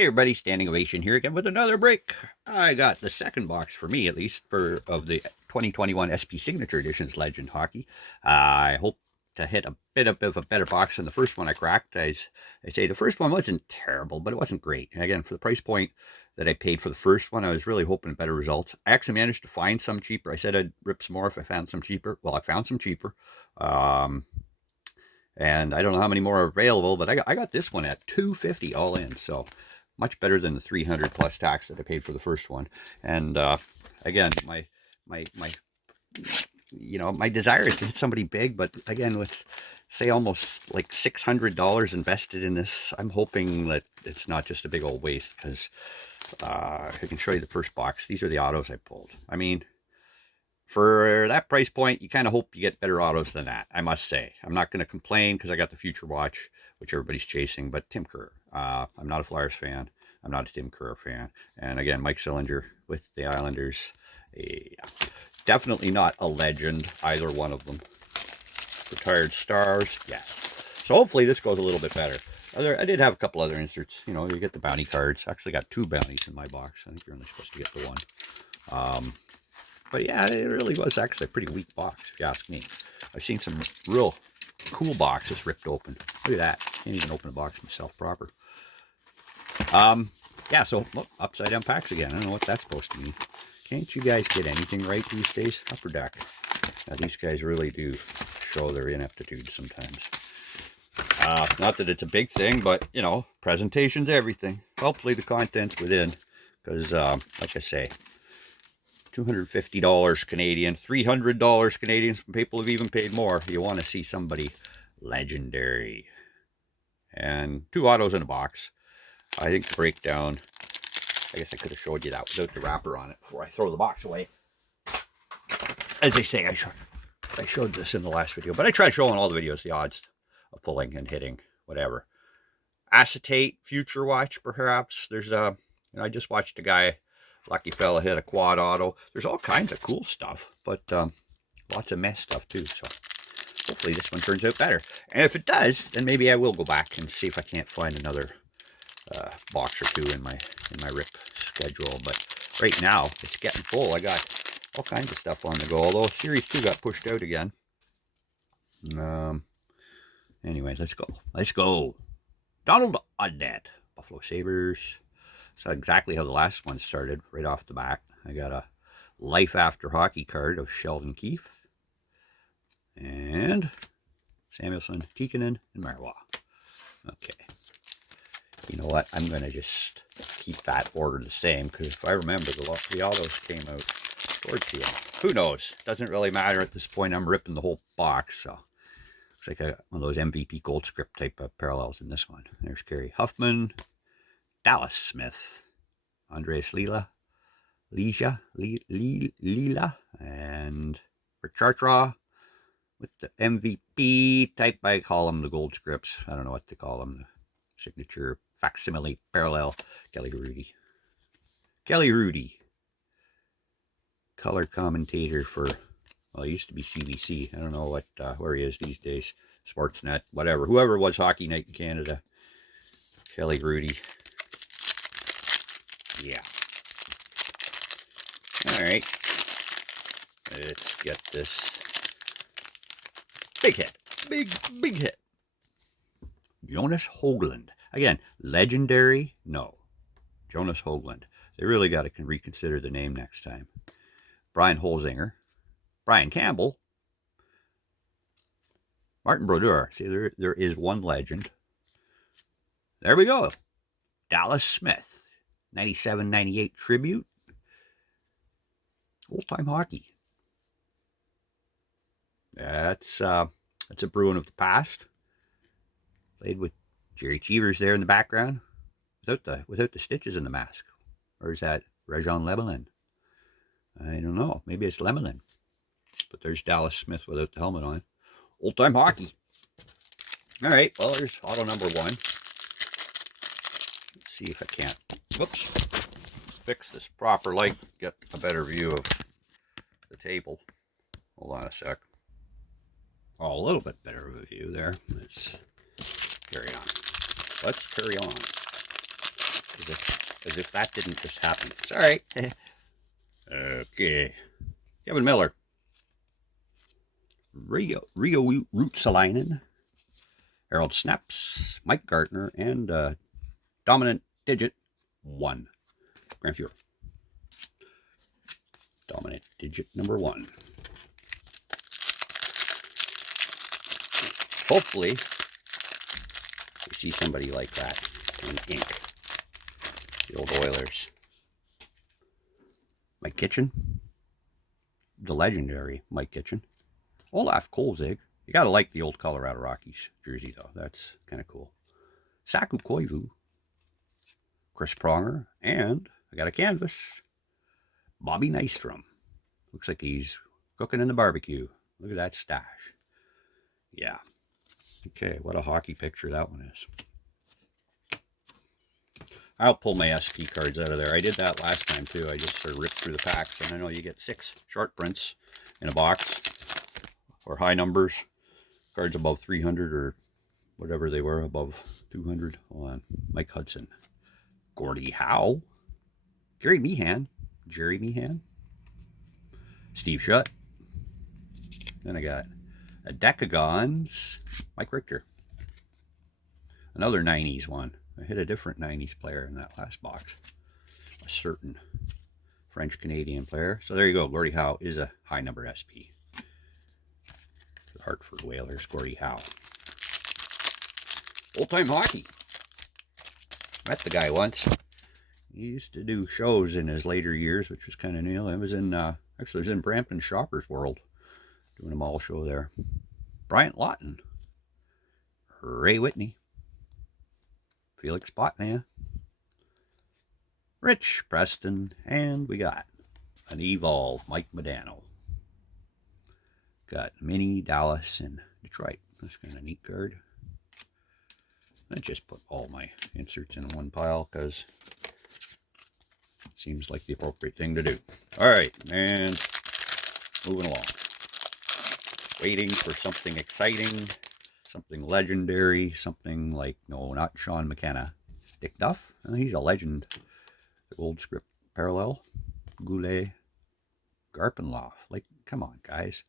Hey everybody, standing ovation here again with another break. I got the second box for me, at least, of the 2021 SP Signature Editions Legend Hockey. I hope to hit a bit of a better box than the first one I cracked. I say the first one wasn't terrible, but it wasn't great. And again, for the price point that I paid for the first one, I was really hoping better results. I actually managed to find some cheaper. I said I'd rip some more if I found some cheaper. Well, I found some cheaper. And I don't know how many more are available, but I got this one at $250 all in. So much better than the 300 plus tax that I paid for the first one. And again, my my desire is to hit somebody big, but again, with say almost like $600 invested in this, I'm hoping that it's not just a big old waste, because I can show you the first box. These are the autos I pulled. I mean, for that price point, you kind of hope you get better autos than that, I must say. I'm not going to complain because I got the Future Watch, which everybody's chasing, but Tim Kerr. I'm not a Flyers fan. I'm not a Tim Kerr fan. And again, Mike Sillinger with the Islanders. Yeah. Definitely not a legend, either one of them. Retired stars, yes. So hopefully this goes a little bit better. I did have a couple other inserts. You know, you get the bounty cards. Actually got 2 bounties in my box. I think you're only supposed to get the one. But yeah, it really was actually a pretty weak box, if you ask me. I've seen some real cool boxes ripped open. Look at that. Can't even open a box myself proper. Yeah, so look, upside down packs again. I don't know what that's supposed to mean. Can't you guys get anything right these days? Upper Deck. Now, these guys really do show their ineptitude sometimes. Not that it's a big thing, but, you know, presentation's everything. Hopefully the content's within, because, like I say, $250 Canadian, $300 Canadian. Some people have even paid more. You want to see somebody legendary. And 2 autos in a box. I think the breakdown, I guess I could have showed you that without the wrapper on it before I throw the box away. As they say, I showed this in the last video, but I tried showing all the videos, the odds of pulling and hitting, whatever. Acetate, Future Watch, perhaps. There's I just watched a guy, lucky fella, hit a quad auto. There's all kinds of cool stuff, but lots of mess stuff too. So hopefully this one turns out better. And if it does, then maybe I will go back and see if I can't find another box or 2 in my rip schedule. But right now it's getting full. I got all kinds of stuff on the go. Although Series 2 got pushed out again. Anyway, let's go. Let's go. Donald Audette, Buffalo Sabres. That's exactly how the last one started, right off the bat. I got a Life After Hockey card of Sheldon Keefe. And Samuelson, Tikkanen, and Marois. Okay. You know what? I'm going to just keep that order the same, because if I remember, the autos came out towards the end. Who knows? Doesn't really matter at this point. I'm ripping the whole box, so looks like one of those MVP Gold Script type of parallels in this one. There's Kerry Huffman, Dallas Smith, Andreas Leela, and Rick Chartraw with the MVP type. I call them the Gold Scripts. I don't know what to call them. Signature facsimile parallel. Kelly Rudy, color commentator for, well, it used to be CBC. I don't know where he is these days. Sportsnet, whatever. Whoever was Hockey Night in Canada. Kelly Rudy. Yeah. All right. Let's get this. Big hit. Big hit. Jonas Höglander. Again, legendary? No. Jonas Höglander. They really got to reconsider the name next time. Brian Holzinger. Brian Campbell. Martin Brodeur. See, there is one legend. There we go. Dallas Smith. 97-98 tribute. Old-time hockey. That's a Bruin of the past. Played with Jerry Cheevers there in the background, without the stitches in the mask. Or is that Rajon Lemelin? I don't know. Maybe it's Lemelin. But there's Dallas Smith without the helmet on. Old-time hockey. All right. Well, there's auto number 1. Let's see if I can't. Whoops. Fix this proper light. Get a better view of the table. Hold on a sec. Oh, a little bit better of a view there. Let's carry on. As if that didn't just happen. It's all right. Okay. Kevin Miller. Rio Ruotsalainen. Harold Snaps. Mike Gartner. And Dominant Digit 1. Grant Fuhr. Dominant Digit number 1. Hopefully, we see somebody like that in ink. The old Oilers. Mike Kitchen. The legendary Mike Kitchen. Olaf Kolzig. You gotta like the old Colorado Rockies jersey, though. That's kind of cool. Saku Koivu. Chris Pronger. And I got a canvas. Bobby Nystrom. Looks like he's cooking in the barbecue. Look at that stash. Yeah. Okay, what a hockey picture that one is. I'll pull my SP cards out of there. I did that last time too. I just sort of ripped through the packs, and I know you get 6 short prints in a box, or high numbers, cards above 300 or whatever they were, above 200. Hold on. Mike Hudson, Gordie Howe, Gary Meehan, Jerry Meehan, Steve Shutt. Then I got a Decagons, Mike Richter. Another 90s one. I hit a different 90s player in that last box. A certain French-Canadian player. So there you go. Gordie Howe is a high number SP. The Hartford Whalers, Gordie Howe. Old-time hockey. Met the guy once. He used to do shows in his later years, which was kind of neat. I was in, actually, I was in Brampton Shoppers World, doing a mall show there. Bryant Lawton. Ray Whitney. Felix Botnia. Rich Preston. And we got an Evolve Mike Modano. Got Minnie, Dallas, and Detroit. That's kind of a neat card. I just put all my inserts in one pile because it seems like the appropriate thing to do. All right, and moving along. Waiting for something exciting, something legendary, something like, no, not Sean McKenna. Dick Duff, he's a legend. The Gold Script Parallel. Goulet. Garpenloff. Like, come on, guys.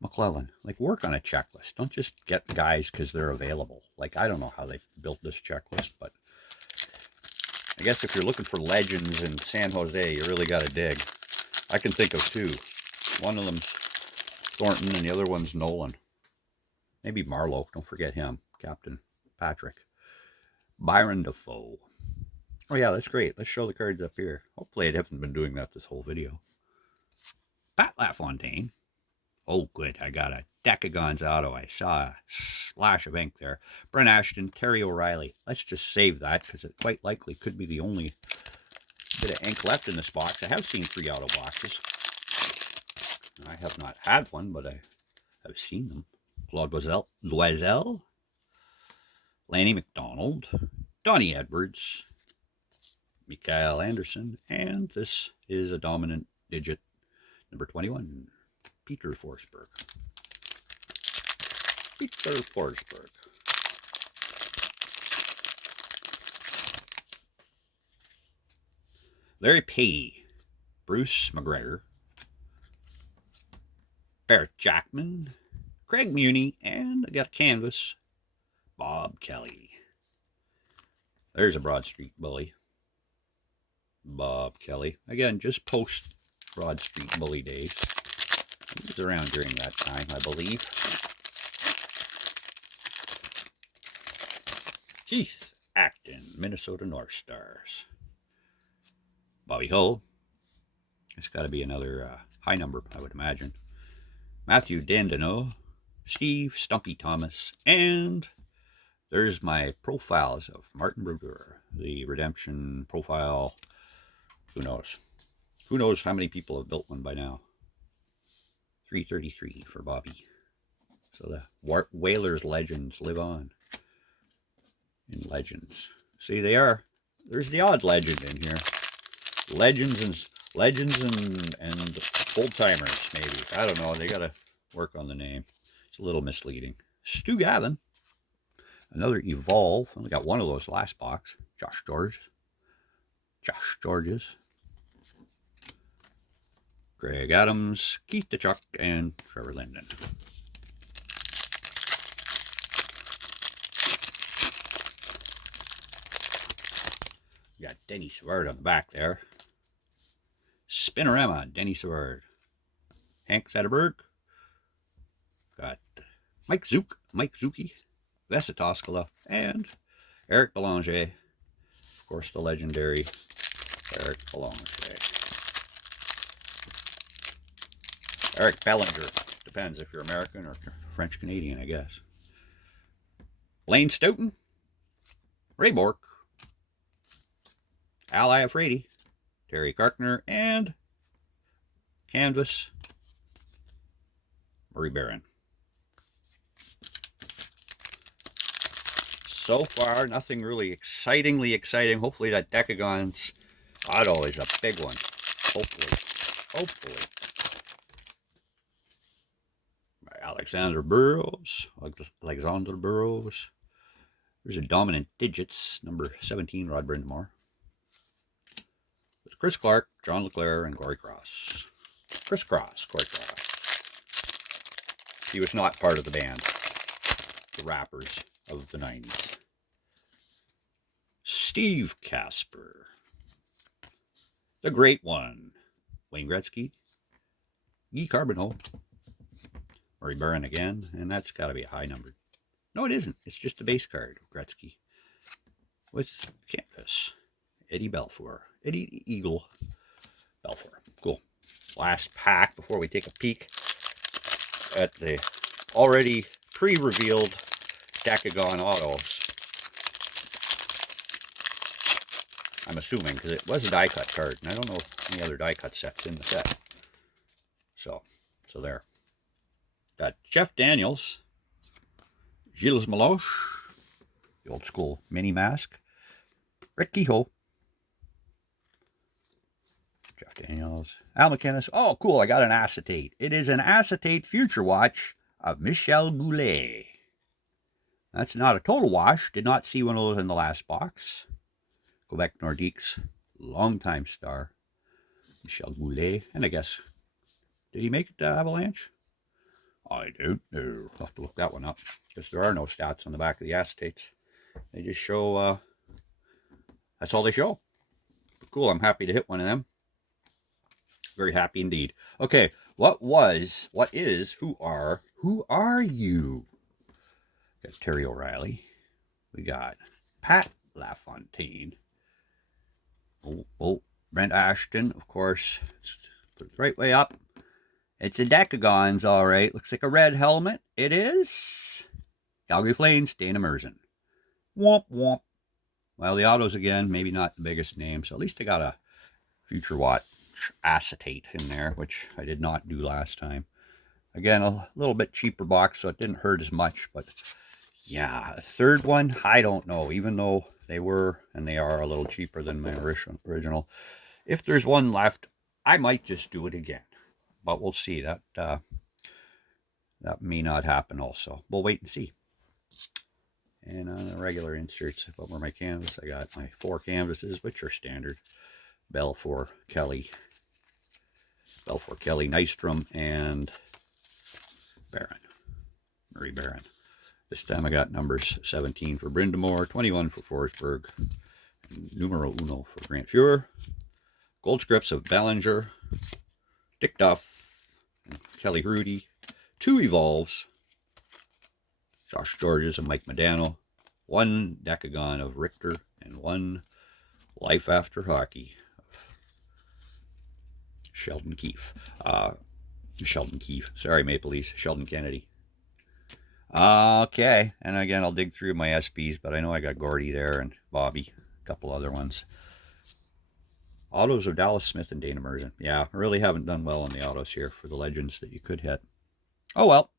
McClellan. Like, work on a checklist. Don't just get guys because they're available. Like, I don't know how they built this checklist, but I guess if you're looking for legends in San Jose, you really got to dig. I can think of 2. One of them's Thornton and the other one's Nolan. Maybe Marlowe. Don't forget him. Captain Patrick. Byron Defoe. Oh yeah, that's great. Let's show the cards up here. Hopefully I haven't been doing that this whole video. Pat LaFontaine. Oh good, I got a Decagons auto. I saw a splash of ink there. Brent Ashton, Terry O'Reilly. Let's just save that because it quite likely could be the only bit of ink left in this box. I have seen 3 auto boxes. I have not had one, but I have seen them. Claude Loisel, Lanny McDonald, Donnie Edwards, Mikael Anderson, and this is a Dominant Digit number 21, Peter Forsberg. Peter Forsberg. Larry Patey, Bruce McGregor, Barrett Jackman, Craig Muni, and I got a canvas, Bob Kelly. There's a Broad Street bully. Bob Kelly. Again, just post Broad Street bully days. He was around during that time, I believe. Keith Acton, Minnesota North Stars. Bobby Hull. It's got to be another high number, I would imagine. Matthew Dandino, Steve Stumpy Thomas, and there's my profiles of Martin Brodeur, the Redemption profile. Who knows? Who knows how many people have built one by now? 333 for Bobby. So the Whalers legends live on in legends. See, they are. There's the odd legend in here. Legends and old timers, maybe. I don't know. They got to work on the name. It's a little misleading. Stu Gavin. Another Evolve. Only got one of those last box. Josh George. Josh Georges, Greg Adams, Keith DeChuck, and Trevor Linden. Got Denny Savard on the back there. Spinorama, Denny Savard. Hank Zetterberg. Got Mike Zucchi, Vesa Toskala, and Eric Belanger. Of course, the legendary Eric Belanger. Eric Bellinger. Depends if you're American or French Canadian, I guess. Blaine Stoughton. Ray Bork. Al Iafrate. Terry Karkner. And Canvas. Murray Barron. So far, nothing really excitingly exciting. Hopefully that Decagon's auto is a big one. Hopefully. Alexander Burrows. There's a Dominant Digits, number 17, Rod Brindamore. There's Chris Clark, John LeClaire, and Corey Cross. Corey Cross. He was not part of the band, the rappers of the 90s. Steve Casper. The Great One. Wayne Gretzky. Guy Carbonneau. Murray Barron again, and that's got to be a high number. No, it isn't. It's just a base card of Gretzky with canvas. Eddie Eagle Belfour. Cool. Last pack before we take a peek at the already pre-revealed Decagon autos. I'm assuming, because it was a die cut card, and I don't know if any other die cut sets in the set. So there. Got Jeff Daniels, Gilles Meloche, the old school mini mask, Rick Kehoe, Jeff Daniels, Al McInnes. Oh, cool, I got an acetate. It is an acetate Future Watch of Michel Goulet. That's not a total wash. Did not see one of those in the last box. Quebec Nordiques, longtime star, Michel Goulet. And I guess, did he make it to Avalanche? I don't know. I'll have to look that one up, because there are no stats on the back of the acetates. They just show, that's all they show. But cool, I'm happy to hit one of them. Very happy indeed. Okay, who are you? Got Terry O'Reilly. We got Pat LaFontaine. Oh, Brent Ashton, of course. Put it the right way up. It's a Decagons, all right. Looks like a red helmet. It is Calgary Flames, Dana Merzen. Womp, womp. Well, the autos again, maybe not the biggest name, so at least I got a Future Watch acetate in there, which I did not do last time. Again, a little bit cheaper box, so it didn't hurt as much, but yeah, a third one, I don't know, even though they were, and they are a little cheaper than my original. If there's one left, I might just do it again. But we'll see. That may not happen also. We'll wait and see. And on the regular inserts, over my canvas, I got my 4 canvases, which are standard. Belfour, Kelly, Nystrom, and Barron. Murray Barron. This time I got numbers 17 for Brindamore, 21 for Forsberg, numero uno for Grant Fuhrer. Gold scripts of Bellinger, Dick Duff, and Kelly Hrudey, 2 Evolves, Josh Georges and Mike Modano, 1 Decagon of Richter, and 1 Life After Hockey of Sheldon Keefe. Sorry, Maple Leafs. Sheldon Kennedy. Okay, and again, I'll dig through my SPs, but I know I got Gordy there and Bobby, a couple other ones. Autos of Dallas Smith and Dana Merzen. Yeah, I really haven't done well on the autos here for the legends that you could hit. Oh well.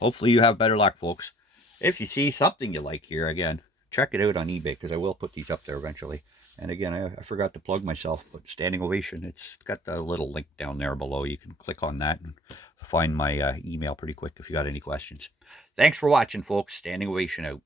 Hopefully you have better luck, folks. If you see something you like here, again, check it out on eBay, because I will put these up there eventually. And again, I forgot to plug myself, but Standing Ovation, it's got the little link down there below. You can click on that and find my email pretty quick if you got any questions. Thanks for watching, folks. Standing Ovation out.